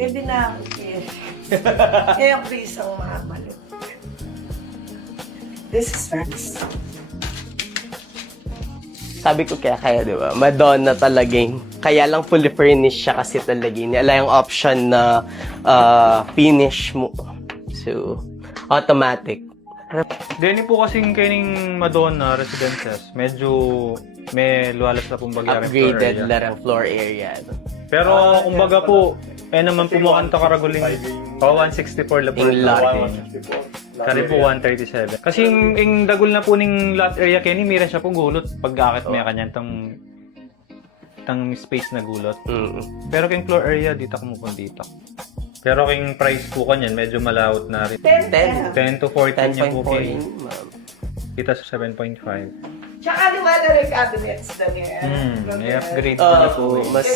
Pwede na ako, Kish. Kaya please ang mahabalo. This is first. Sabi ko kaya, di ba? Madonna talagang. Kaya lang fully furnished siya kasi talaga. Wala yung option na finish mo. So, automatic. Deni po kasing kining Madonna Residences, medyo may luwalas na pong bagay ang floor Upgraded area. lang ang floor area. No? Pero kumbaga po, naman po makanta karaguling 164 lang po. Yung lot. Kari po 137. Kasi yung dagol na po ning lot area kini mira siya po gulot pag-akit may kanyan tang space na gulot. Pero kung floor area dito kumukuha dito. Pero kung price po kanyan medyo malawot na rin. 10. 10 to 14 niya po 10.4 kay yun, ma'am. kita sa 7.5. Tsaka naman na rin cabinets na yan. I-upgrade na po. Mas